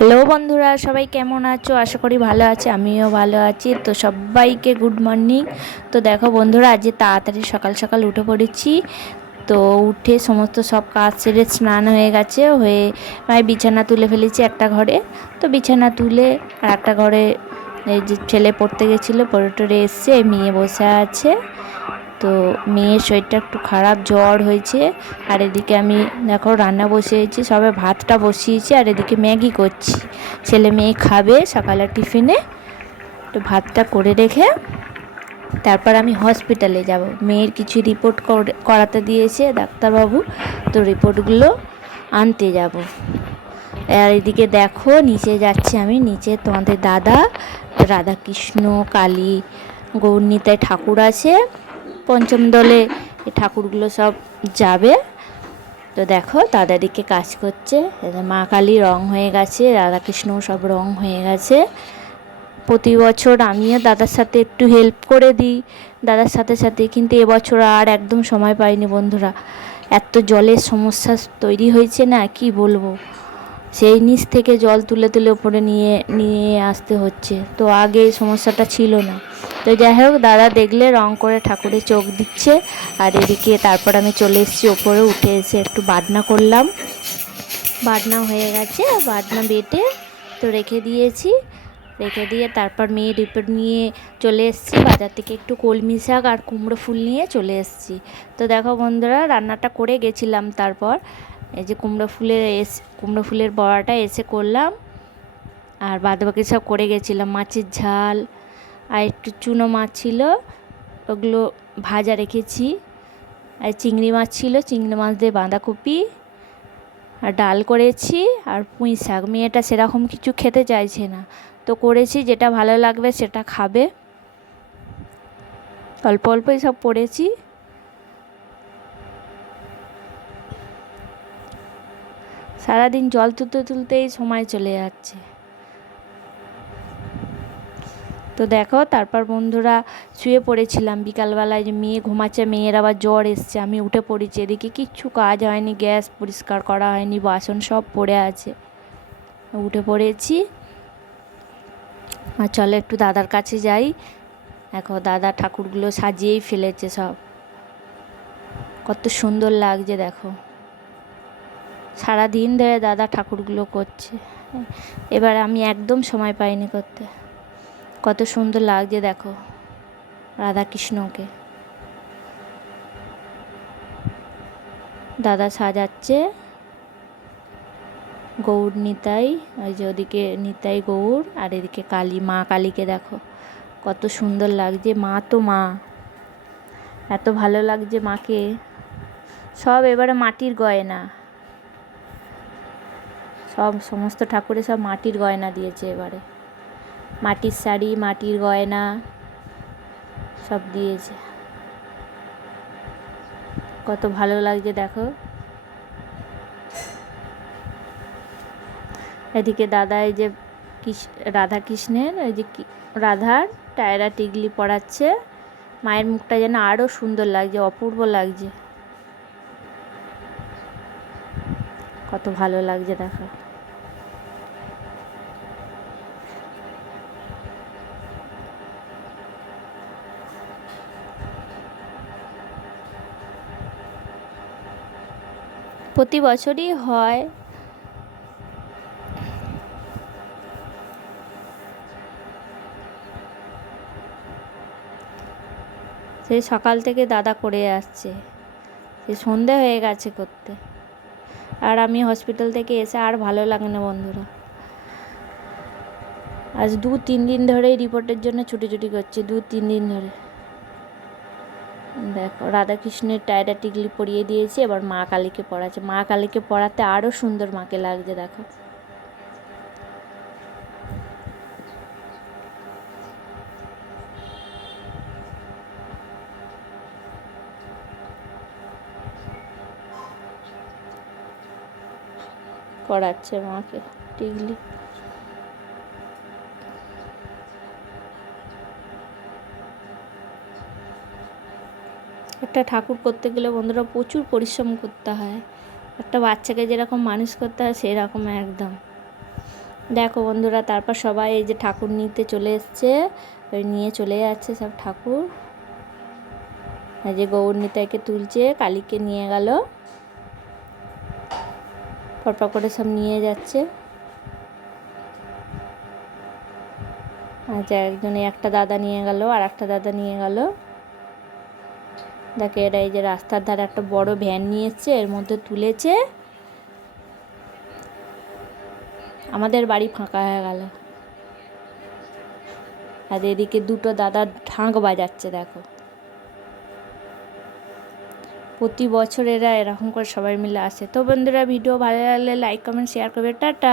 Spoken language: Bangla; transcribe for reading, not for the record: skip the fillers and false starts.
হ্যালো বন্ধুরা, সবাই কেমন আছো? আশা করি ভালো আছে, আমিও ভালো আছি। তো সবাইকে গুড মর্নিং। তো দেখো বন্ধুরা, আজ তাড়াতাড়ি সকাল সকাল উঠে পড়েছি। তো উঠে সমস্ত সব কাজ সেরে স্নান হয়ে গেছে, হয়ে বিছানা তুলে ফেলেছি একটা ঘরে। তো বিছানা তুলে আর একটা ঘরে এই যে ছেলে পড়তে গেছিলো, পড়ে টরে এসছে, মেয়ে বসে আছে। তো মেয়ের শরীরটা একটু খারাপ, জ্বর হয়েছে। আর এদিকে আমি দেখো রান্না বসিয়েছি, সবে ভাতটা বসিয়েছি আর এদিকে ম্যাগি করছি। ছেলে মেয়ে খাবে সকালের টিফিনে। তো ভাতটা করে রেখে তারপর আমি হসপিটালে যাব। মেয়ের কিছু রিপোর্ট করাতে দিয়েছে ডাক্তারবাবু, তো রিপোর্টগুলো আনতে যাব। আর এদিকে দেখো নিচে যাচ্ছি আমি। নিচে তোমাদের দাদা, রাধাকৃষ্ণ, কালী, গৌরনীতায় ঠাকুর আছে। পঞ্চম দলে এই ঠাকুরগুলো সব যাবে। তো দেখো দাদাদিকে কাজ করছে। মা কালী রং হয়ে গেছে, রাধাকৃষ্ণ সব রং হয়ে গেছে। প্রতি বছর আমিও দাদার সাথে একটু হেল্প করে দিই দাদার সাথে সাথে, কিন্তু এবছর আর একদম সময় পাইনি বন্ধুরা। এত জলের সমস্যা তৈরি হয়েছে না, কি বলবো। সেই নিচ থেকে জল তুলে তুলে উপরে নিয়ে নিয়ে আসতে হচ্ছে। তো আগে এই সমস্যাটা ছিল না। তো যাই হোক, দাদা দেখলে রং করে ঠাকুরের চোখ দিচ্ছে। আর এদিকে তারপর আমি চলে এসেছি ওপরে, উঠে এসে একটু বাটনা করলাম। বাটনা হয়ে গেছে, বাটনা বেটে তো রেখে দিয়েছি। রেখে দিয়ে তারপর মেয়ে রিপোর্ট নিয়ে চলে এসেছি বাজার থেকে। একটু কলমি শাক আর কুমড়ো ফুল নিয়ে চলে এসেছি। তো দেখো বন্ধুরা, রান্নাটা করে গেছিলাম। তারপর এই যে কুমড়ো ফুলের বড়াটা এসে করলাম। আর বাদবাকি সব করে গেছিলাম। মাছের ঝাল আর একটু চুনো মাছ ছিল, ওগুলো ভাজা রেখেছি। আর চিংড়ি মাছ ছিল, চিংড়ি মাছ দিয়ে বাঁধাকপি আর ডাল করেছি। আর পুঁই শাক, মেয়েটা সেরকম কিছু খেতে চাইছে না, তো করেছি যেটা ভালো লাগবে সেটা খাবে। অল্প অল্পই সব করেছি। সারাদিন জল তুলতে তুলতেই সময় চলে যাচ্ছে। তো দেখো তারপর বন্ধুরা শুয়ে পড়েছিলাম বিকালবেলায়। যে মেয়ে ঘুমাচ্ছে, মেয়ের আবার জ্বর এসছে, আমি উঠে পড়েছি। এদিকে কিচ্ছু কাজ হয়নি, গ্যাস পরিষ্কার করা হয়নি, বাসন সব পড়ে আছে। উঠে পড়েছি। আর চলে একটু দাদার কাছে যাই। দেখো দাদা ঠাকুরগুলো সাজিয়েই ফেলেছে সব, কত সুন্দর লাগছে দেখো। সারাদিন ধরে দাদা ঠাকুরগুলো করছে, এবার আমি একদম সময় পাইনি করতে। কত সুন্দর লাগছে দেখো রাধাকৃষ্ণকে। দাদা সাজাচ্ছে। গৌর নিতাই, ওই যে ওদিকে নিতাই গৌর, আর এদিকে কালী, মা কালীকে দেখো কত সুন্দর লাগছে। মা তো মা, এত ভালো লাগছে মাকে। সব এবারে মাটির গয়না, সমস্ত ঠাকুরে সব মাটির গয়না দিয়েছে এবারে। মাটির শাড়ি, মাটির গয়না সব দিয়েছে। কত ভালো লাগছে দেখো। এদিকে দাদা এই যে রাধাকৃষ্ণের, এই যে রাধার টায়রা টিকলি পরাচ্ছে। মায়ের মুখটা যেন আরও সুন্দর লাগছে, অপূর্ব লাগছে। কত ভালো লাগছে দেখো। প্রতি বছরই হয়। সেই সকাল থেকে দাদা করে আসছে, সে সন্ধে হয়ে গেছে করতে। আর আমি হসপিটাল থেকে এসে আর ভালো লাগে না বন্ধুরা। আজ 2-3 দিন ধরেই রিপোর্টের জন্য ছুটি করছি, 2-3 দিন ধরে। দেখো রাধাকৃষ্ণের টায়রা টিকলি পরিয়ে দিয়েছি, এবার মা কালীকে পড়াচ্ছে। মা কালীকে পড়াতে আরও সুন্দর মাকে লাগছে দেখো। পড়াচ্ছে মাকে টিকলি। একটা ঠাকুর করতে গেলে বন্ধুরা প্রচুর পরিশ্রম করতে হয়। একটা বাচ্চাকে যেরকম মানুষ করতে হয় সেরকম একদম। দেখো বন্ধুরা, তারপর সবাই এই যে ঠাকুর নিতে চলে এসছে, ওই নিয়ে চলে যাচ্ছে সব ঠাকুর। এই যে গৌর নিতাইকে তুলছে, কালীকে নিয়ে গেল, পরপর করে সব নিয়ে যাচ্ছে। আচ্ছা, একজনে একটা দাদা নিয়ে গেল, আর একটা দাদা নিয়ে গেল। দেখে এরা এই যে রাস্তার ধারে একটা বড় ভ্যান নিয়ে এসছে, এর মধ্যে তুলেছে। আমাদের বাড়ি ফাঁকা হয়ে গেল। আর এদিকে দুটো দাদা ঢাক বাজাচ্ছে দেখো। প্রতি বছর এরা এরকম করে সবাই মিলে আসে। তো বন্ধুরা, ভিডিও ভালো লাগলে লাইক কমেন্ট শেয়ার করবে। টাটা।